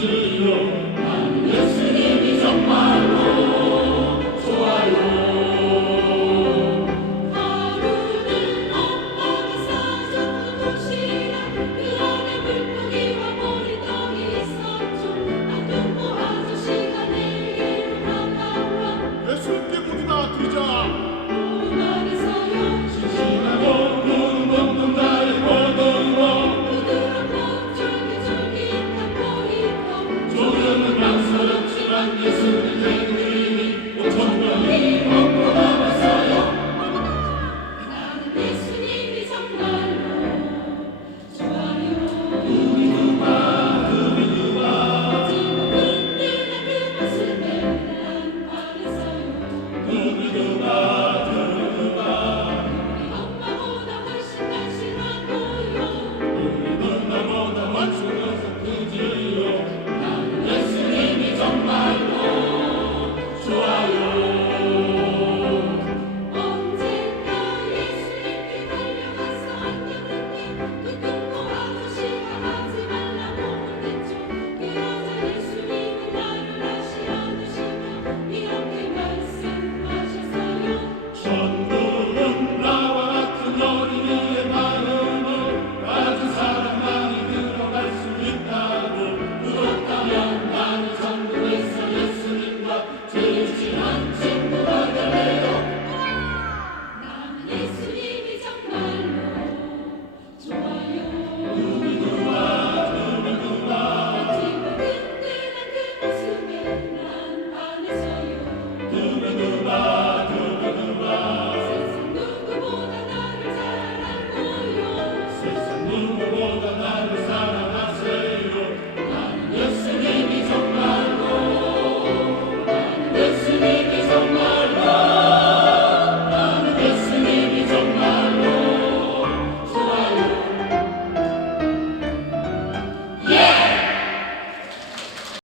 Jesus,